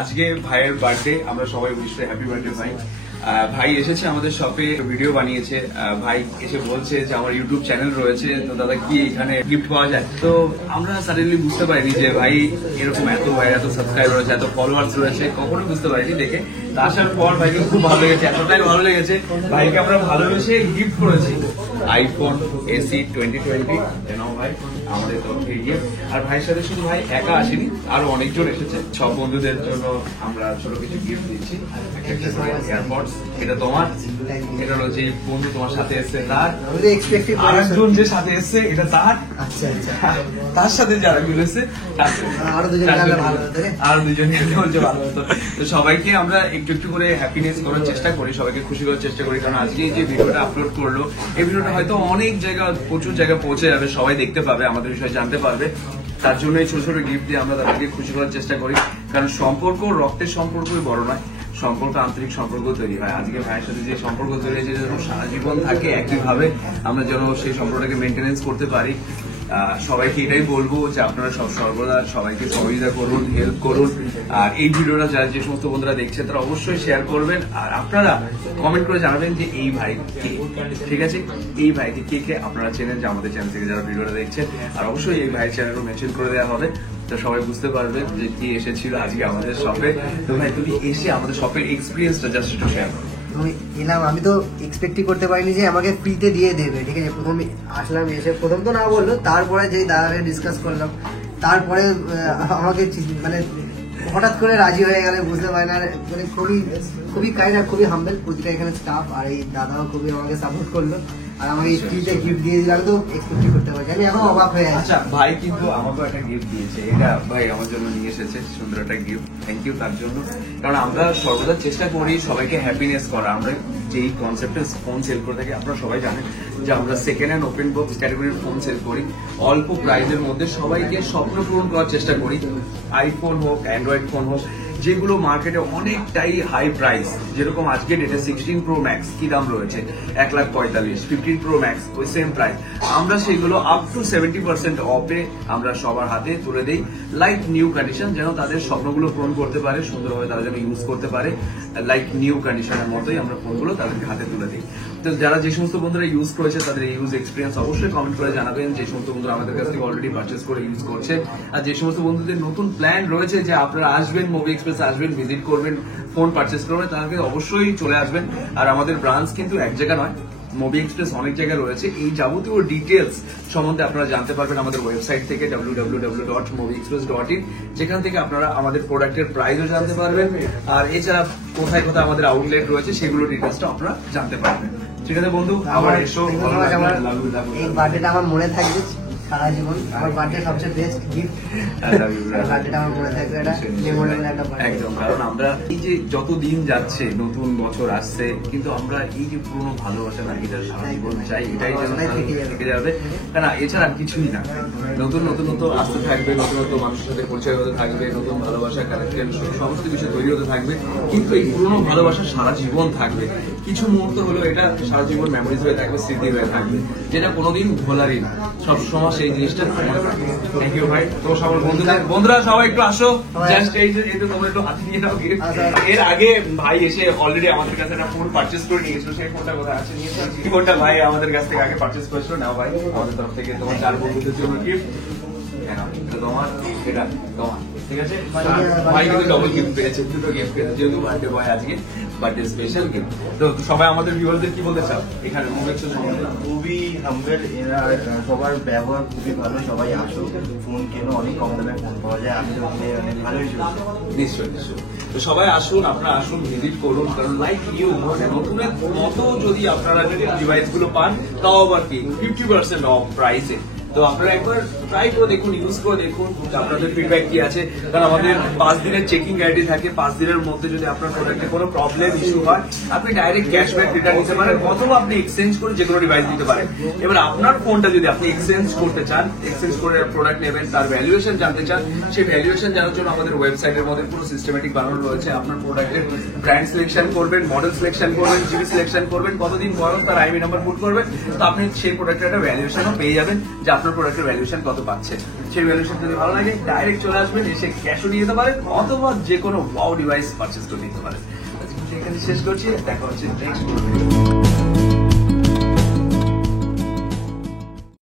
আজকে ভাইয়ের বার্থডে, আমরা সবাই উইশ করি হ্যাপি বার্থডে ভাই। ভাই এসেছে আমাদের শপে, ভিডিও বানিয়েছে। ভাই এসে বলছে যে আমার ইউটিউব চ্যানেল রয়েছে, তো দাদা কি এখানে গিফট পাওয়া যায়? তো আমরা সাডেনলি বুঝতে পারিনি যে ভাই এরকম এত সাবস্ক্রাইবার রয়েছে, এত ফলোয়ার্স রয়েছে, কখনো বুঝতে পারিনি। দেখে আসার পর ভাইকে খুব ভালো লেগেছে, এতটাই ভালো লেগেছে ভাইকে আমরা ভালোবেসে গিফট করেছি আইফোন এসি 2020 ভাই আমাদের তরফে গিয়ে। আর ভাইয়ের সাথে শুধু ভাই একা আসেনি, আরো অনেকজন এসেছে। সব বন্ধুদের জন্য আমরা ছোট কিছু গিফট দিচ্ছি। এয়ারপডস, এটা তোমার, এটা হলো যে বন্ধু তোমার সাথে এসছে তার, আরেকজন যে সাথে এসছে এটা তার, তার সাথে যারা মিলেছে আরো দুজন বলছে ভালো হতো। তো সবাইকে আমরা একটু একটু করে হ্যাপিনেস করার চেষ্টা করি, সবাইকে খুশি করার চেষ্টা করি। কারণ আজকে যে ভিডিওটা আপলোড করলো, এই ভিডিওটা হয়তো অনেক জায়গা, প্রচুর জায়গায় পৌঁছে যাবে, সবাই দেখতে পাবে, আমাদের বিষয়ে জানতে পারবে। তার জন্য এই ছোট ছোট গিফট দিয়ে আমরা তাদেরকে খুশি করার চেষ্টা করি। কারণ সম্পর্ক রক্তের সম্পর্কই বড় নয়, সম্পর্ক আন্তরিক সম্পর্ক তৈরি হয়। আজকে ভাইয়ের সাথে যে সম্পর্ক তৈরি হয়েছে, যেন সারা জীবন থাকে একইভাবে, আমরা যেন সেই সম্পর্কটাকে মেনটেনেন্স করতে পারি। সবাইকে এটাই বলবো যে আপনারা সব সর্বদা সবাইকে সহযোগিতা করুন, হেল্প করুন। আর এই ভিডিওটা যারা যে সমস্ত বন্ধুরা দেখছেন তারা অবশ্যই শেয়ার করবেন। আর আপনারা কমেন্ট করে জানাবেন যে এই ভাই কে, ঠিক আছে? এই ভাইকে কে কে আপনারা চেনেন, যে আমাদের চ্যানেল থেকে যারা ভিডিওটা দেখছেন। আর অবশ্যই এই ভাইয়ের চ্যানেলও মেনশন করে দেওয়া হবে, তো সবাই বুঝতে পারবে যে কি এসেছিল আজকে আমাদের শপে। তো ভাই তুমি এসে আমাদের শপের এক্সপিরিয়েন্সটা জাস্ট একটু শেয়ার করো। এলাম, আমি তো এক্সপেক্টই করতে পারিনি যে আমাকে ফ্রিতে দিয়ে দেবে, ঠিক আছে? প্রথমে আসলাম, এসে প্রথম তো না বললো, তারপরে যে দাদাকে ডিসকাস করলাম, তারপরে আমাকে মানে হঠাৎ করে রাজি হয়ে গেলে, বুঝতে পারি না, মানে খুবই কাইন্ড আর খুবই হাম্বেল প্রতিটা এখানে স্টাফ। আর এই দাদাও খুবই আমাকে সাপোর্ট করলো, আর আমাকে ফ্রিতে গিফট দিয়ে দিলাম, তো এক্সপেক্টই করতে পারি, আমি এখন অবাক হয়ে আছি। আচ্ছা, ভাই কিন্তু আমাকেও একটা গিফট দিয়েছে, এটা ভাই আমার জন্য নিয়ে এসেছে, সুন্দর একটা গিফট, থ্যাংক ইউ তার জন্য। কারণ আমরা সর্বদা চেষ্টা করি সবাইকে হ্যাপিনেস করা। আমরা যেই কনসেপ্টে ফোন সেল করে থাকি, আপনারা সবাই জানেন যে আমরা সেকেন্ড হ্যান্ড ওপেন বক্স ক্যাটাগরির ফোন সেল করি। অল্প প্রাইসের মধ্যে সবাইকে স্বপ্ন পূরণ করার চেষ্টা করি। আইফোন হোক, অ্যান্ড্রয়েড ফোন হোক, যেগুলো মার্কেটে অনেকটাই হাই প্রাইস, যেরকম আজকে ডেটে 16 Pro Max কি দাম রয়েছে 1,45,000, 15 Pro Max ওই সেম প্রাইস। আমরা সেগুলো আপ টু 70% অফে আমরা সবার হাতে তুলে দেই, লাইক নিউ কন্ডিশন, যেন তাদের স্বপ্নগুলো পূরণ করতে পারে, সুন্দরভাবে তারা যেন ইউজ করতে পারে। লাইক নিউ কন্ডিশনের মতোই আমরা ফোনগুলো তাদেরকে হাতে তুলে দিই। তো যারা যে সমস্ত বন্ধুরা ইউজ করেছে তাদের ইউজ এক্সপিরিয়েন্স অবশ্যই কমেন্ট করে জানাবেন। যে সমস্ত বন্ধুরা আমাদের কাছ থেকে অলরেডি পারচেস করে ইউজ করছে, আর যে সমস্ত বন্ধুদের নতুন প্ল্যান রয়েছে যে আপনারা আসবেন, মুভি এক্সপ্রেস আসবেন, ভিজিট করবেন, ফোন পারচেস করবেন, তাদেরকে অবশ্যই চলে আসবেন। আর আমাদের ব্রাঞ্চ কিন্তু এক জায়গা নয়, মুভি এক্সপ্রেস অনেক জায়গায় রয়েছে। এই যাবতীয় ডিটেলস সম্বন্ধে আপনারা জানতে পারবেন আমাদের ওয়েবসাইট থেকে www.movieexpress.in, যেখান থেকে আপনারা আমাদের প্রোডাক্টের প্রাইসও জানতে পারবেন। আর এছাড়া কোথায় কোথায় আমাদের আউটলেট রয়েছে সেগুলো ডিটেলসটা আপনারা জানতে পারবেন। ঠিক আছে বন্ধু, আবার এসো। এই বার্থডেটা আমার মনে থাকবে সারা জীবন, আমার বার্থডে সবচেয়ে বেস্ট গিফট। বার্থডেটা আমার মনে থাকবে, এটা মেমোরেবল একটা বার্থডে একদম। কারণ আমরা এই যে যত দিন যাচ্ছে, নতুন বছর আসছে, কিন্তু আমরা এই যে পুরোনো ভালোবাসা না, এটা সারা জীবন চাই, এটাই যেন থেকে যাবে। কারণ এছাড়া কিছুই না, নতুন আসতে থাকবে, নতুন মানুষের সাথে পরিচয় হতে থাকবে, নতুন ভালোবাসা কানেকশন সমস্ত কিছু তৈরি হতে থাকবে। কিন্তু এই পুরোনো ভালোবাসা সারা জীবন থাকবে, কিছু মুহূর্ত হলো এটা সারা জীবন মেমোরিজ হয়ে থাকবে, স্মৃতি হয়ে থাকবে, যেটা কোনোদিন ভোলারই না, সবসময় সেই জিনিসটা মনে থাকবে। থ্যাংক ইউ ভাই। তো সবার বন্ধুরা সবাই একটু আসো, জাস্ট এই যে তোমরা একটু হাতে নিয়ে নাও গিফট। এর আগে ভাই এসে অলরেডি আমাদের কাছে একটা ফোন পারচেস করে নিয়েছিল, সেই ফোনটা কোথায় আছে নিয়েছে, ফোনটা ভাই আমাদের কাছ থেকে আগে পারচেস করেছিল। নাও ভাই আমাদের তরফ থেকে তোমার 4 বন্ধুদের জন্য গিফট, তোমার এটা তোমার, ঠিক আছে? ভাই কিন্তু ডবল গিফট পেয়েছে, দুটো গিফট পেয়েছে, যেহেতু বার্থডে বয় আজকে, বার্থডে স্পেশাল গিফট। তো সবাই আমাদের ভিউয়ারদের কি বলতে চাও এখানে মুভি সম্বন্ধে? খুবই হাম্বেল, এরা সবার ব্যবহার খুবই ভালো, সবাই আসো, ফোন কেন, অনেক কম দামে ফোন পাওয়া যায়, আমি তো অনেক ভালোই চলছে। নিশ্চয়ই। তো সবাই আসুন, আপনারা আসুন, ভিজিট করুন। কারণ লাইক ইউ, নতুনের মতো যদি আপনারা যদি ডিভাইস গুলো পান, তাও আবার কি 50% অফ প্রাইসে। তো আপনারা একবার ট্রাই করে দেখুন, ইউজ করে দেখুন, আপনাদের ফিডব্যাক কি আছে। কারণ আমাদের 5 দিনের চেকিং গ্যারান্টি থাকে, 5 দিনের মধ্যে যদি আপনার প্রোডাক্টে কোনো প্রবলেম ইস্যু হয়, আপনি ডাইরেক্ট ক্যাশব্যাক রিটার্ন নিতে পারেন, অথবা আপনি এক্সচেঞ্জ করে যে কোনো ডিভাইস দিতে পারেন। এবার আপনার ফোনটা যদি আপনি এক্সচেঞ্জ করতে চান, এক্সচেঞ্জ করে প্রোডাক্ট নেবেন, তার ভ্যালুয়েশন জানতে চান, সেই ভ্যালুয়েশন জানার জন্য আমাদের ওয়েবসাইটের মধ্যে পুরো সিস্টেমেটিক বানানো রয়েছে। আপনার প্রোডাক্টের ব্র্যান্ড সিলেকশন করবেন, মডেল সিলেকশন করবেন, জিবি সিলেকশন করবেন, কতদিন বয়স, তার আইবি নাম্বার পুট করবেন, তো আপনি সেই প্রোডাক্টের একটা ভ্যালুয়েশনও পেয়ে যাবেন, যে আপনার প্রোডাক্টের ভ্যালুয়েশন কত পাচ্ছেন। সেই ভ্যালুয়েশন যদি ভালো লাগে ডাইরেক্ট চলে আসবেন, এসে ক্যাশও নিয়ে যেতে পারেন অথবা যে কোনো ওয়াও ডিভাইস পারচেস করে নিতে পারেন। এখানে শেষ করছি, দেখা হচ্ছে নেক্সট।